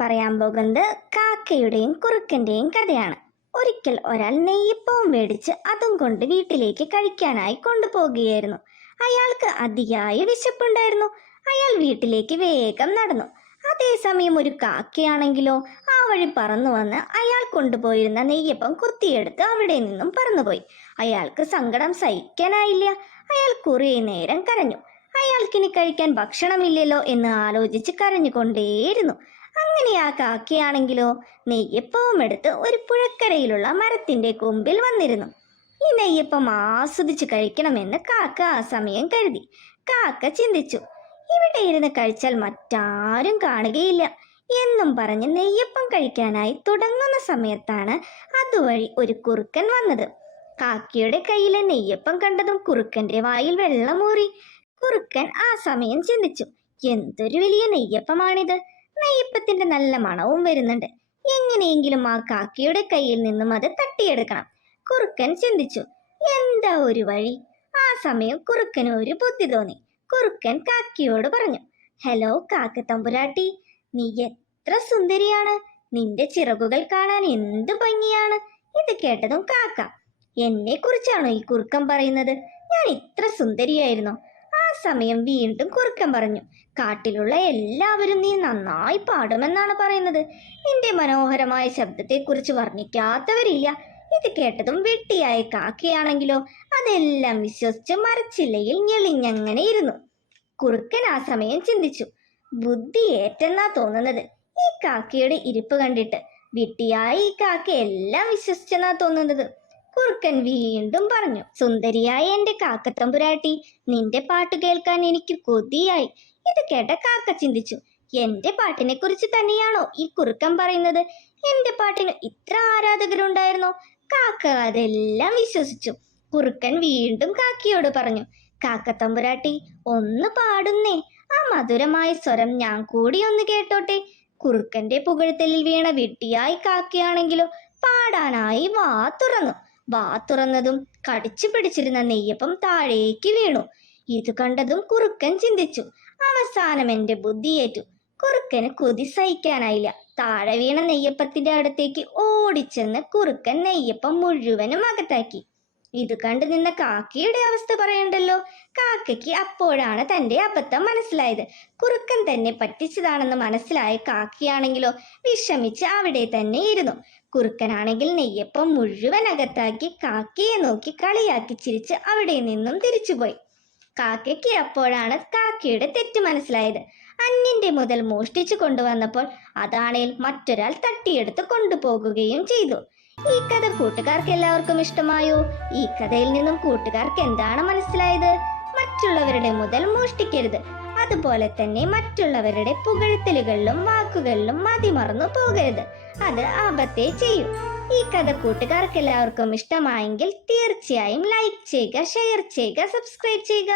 പറയാൻ പോകുന്നത് കാക്കയുടെയും കുറുക്കന്റെയും കഥയാണ്. ഒരിക്കൽ ഒരാൾ നെയ്യപ്പവും മേടിച്ച് അതും കൊണ്ട് വീട്ടിലേക്ക് കഴിക്കാനായി കൊണ്ടുപോകുകയായിരുന്നു. അയാൾക്ക് അതിയായ വിശപ്പുണ്ടായിരുന്നു. അയാൾ വീട്ടിലേക്ക് വേഗം നടന്നു. അതേസമയം ഒരു കാക്കയാണെങ്കിലോ ആ വഴി പറന്നു വന്ന് അയാൾ കൊണ്ടുപോയിരുന്ന നെയ്യപ്പം കുത്തിയെടുത്ത് അവിടെ നിന്നും പറന്നുപോയി. അയാൾക്ക് സങ്കടം സഹിക്കാനായില്ല. അയാൾ കുറേ നേരം കരഞ്ഞു. അയാൾക്കിനി കഴിക്കാൻ ഭക്ഷണമില്ലല്ലോ എന്ന് ആലോചിച്ച് കരഞ്ഞുകൊണ്ടേയിരുന്നു. അങ്ങനെ ആ കാക്കയാണെങ്കിലോ നെയ്യപ്പവും എടുത്ത് ഒരു പുഴക്കരയിലുള്ള മരത്തിന്റെ കൊമ്പിൽ വന്നിരുന്നു. ഈ നെയ്യപ്പം ആസ്വദിച്ച് കഴിക്കണമെന്ന് കാക്ക ആ സമയം കരുതി. കാക്ക ചിന്തിച്ചു, ഇവിടെ ഇരുന്ന് കഴിച്ചാൽ മറ്റാരും കാണുകയില്ല എന്നും പറഞ്ഞ് നെയ്യപ്പം കഴിക്കാനായി തുടങ്ങുന്ന സമയത്താണ് അതുവഴി ഒരു കുറുക്കൻ വന്നത്. കാക്കയുടെ കയ്യിലെ നെയ്യപ്പം കണ്ടതും കുറുക്കന്റെ വായിൽ വെള്ളമൂറി. കുറുക്കൻ ആ സമയം ചിന്തിച്ചു, എന്തൊരു വലിയ നെയ്യപ്പമാണിത്. നെയ്യപ്പത്തിന്റെ നല്ല മണവും വരുന്നുണ്ട്. എങ്ങനെയെങ്കിലും ആ കാക്കയുടെ കയ്യിൽ നിന്നും അത് തട്ടിയെടുക്കണം. കുറുക്കൻ ചിന്തിച്ചു, എന്താ ഒരു വഴി. ആ സമയം കുറുക്കന് ഒരു ബുദ്ധി തോന്നി. കുറുക്കൻ കാക്കയോട് പറഞ്ഞു, ഹലോ കാക്ക തമ്പുരാട്ടി, നീ എത്ര സുന്ദരിയാണ്. നിന്റെ ചിറകുകൾ കാണാൻ എന്ത് ഭംഗിയാണ്. ഇത് കേട്ടതും കാക്ക, എന്നെ കുറിച്ചാണോ ഈ കുറുക്കൻ പറയുന്നത്? ഞാൻ ഇത്ര സുന്ദരിയായിരുന്നോ? ആ സമയം വീണ്ടും കുറുക്കൻ പറഞ്ഞു, കാട്ടിലുള്ള എല്ലാവരും നീ നന്നായി പാടുമെന്നാണ് പറയുന്നത്. നിന്റെ മനോഹരമായ ശബ്ദത്തെക്കുറിച്ച് വർണ്ണിക്കാത്തവരില്ല. ഇത് കേട്ടതും വെട്ടിയായ കാക്കയാണെങ്കിലോ അതെല്ലാം വിശ്വസിച്ച് മരച്ചില്ലയിൽ ഞെളിഞ്ഞങ്ങനെ ഇരുന്നു. കുറുക്കൻ ആ സമയം ചിന്തിച്ചു, ബുദ്ധി ഏറ്റെന്നാ തോന്നുന്നത്. ഈ കാക്കയുടെ ഇരിപ്പ് കണ്ടിട്ട് വെട്ടിയായ ഈ കാക്ക എല്ലാം വിശ്വസിച്ചെന്നാ തോന്നുന്നത്. കുറുക്കൻ വീണ്ടും പറഞ്ഞു, സുന്ദരിയായ എന്റെ കാക്കത്തമ്പുരാട്ടി, നിന്റെ പാട്ട് കേൾക്കാൻ എനിക്ക് കൊതിയായി. ഇത് കേട്ട കാക്ക ചിന്തിച്ചു, എന്റെ പാട്ടിനെ കുറിച്ച് തന്നെയാണോ ഈ കുറുക്കൻ പറയുന്നത്? എന്റെ പാട്ടിന് ഇത്ര ആരാധകരുണ്ടായിരുന്നോ? കാക്ക അതെല്ലാം വിശ്വസിച്ചു. കുറുക്കൻ വീണ്ടും കാക്കയോട് പറഞ്ഞു, കാക്കത്തമ്പുരാട്ടി, ഒന്ന് പാടുന്നേ. ആ മധുരമായ സ്വരം ഞാൻ കൂടി ഒന്ന് കേട്ടോട്ടെ. കുറുക്കന്റെ പുകഴ്ത്തലിൽ വീണ വെട്ടിയായി കാക്കയാണെങ്കിലോ പാടാനായി വാ തുറന്നതും കടിച്ചു പിടിച്ചിരുന്ന നെയ്യപ്പം താഴേക്ക് വീണു. ഇത് കണ്ടതും കുറുക്കൻ ചിന്തിച്ചു, അവസാനം എന്റെ ബുദ്ധിയേറ്റു. കുറുക്കന് കൊതി സഹിക്കാനായില്ല. താഴെ വീണ നെയ്യപ്പത്തിന്റെ അടുത്തേക്ക് ഓടിച്ചെന്ന് കുറുക്കൻ നെയ്യപ്പം മുഴുവനും അകത്താക്കി. ഇത് കണ്ടു നിന്ന കാക്കയുടെ അവസ്ഥ പറയണ്ടല്ലോ. കാക്കയ്ക്ക് അപ്പോഴാണ് തന്റെ അബദ്ധം മനസ്സിലായത്. കുറുക്കൻ തന്നെ പറ്റിച്ചതാണെന്ന് മനസ്സിലായ കാക്കയാണെങ്കിലോ വിഷമിച്ച് അവിടെ തന്നെ ഇരുന്നു. കുറുക്കനാണെങ്കിൽ നെയ്യപ്പം മുഴുവൻ അകത്താക്കി കാക്കയെ നോക്കി കളിയാക്കി ചിരിച്ച് അവിടെ നിന്നും തിരിച്ചുപോയി. കാക്കയ്ക്ക് അപ്പോഴാണ് കാക്കയുടെ തെറ്റ് മനസ്സിലായത്. അന്യന്റെ മുതൽ മോഷ്ടിച്ചു കൊണ്ടുവന്നപ്പോൾ അതാണേൽ മറ്റൊരാൾ തട്ടിയെടുത്ത് കൊണ്ടുപോകുകയും ചെയ്തു. ഈ കഥ കൂട്ടുകാർക്ക് എല്ലാവർക്കും ഇഷ്ടമായോ? ഈ കഥയിൽ നിന്നും കൂട്ടുകാർക്ക് എന്താണ് മനസ്സിലായത്? മറ്റുള്ളവരുടെ മുതൽ മോഷ്ടിക്കരുത്. അതുപോലെ തന്നെ മറ്റുള്ളവരുടെ പുകഴ്ത്തലുകളിലും വാക്കുകളിലും മതിമറന്നു പോകരുത്. അത് ആപത്തേ ചെയ്യും. ഈ കഥ കൂട്ടുകാർക്ക് എല്ലാവർക്കും ഇഷ്ടമായെങ്കിൽ തീർച്ചയായും ലൈക്ക് ചെയ്യുക, ഷെയർ ചെയ്യുക, സബ്സ്ക്രൈബ് ചെയ്യുക.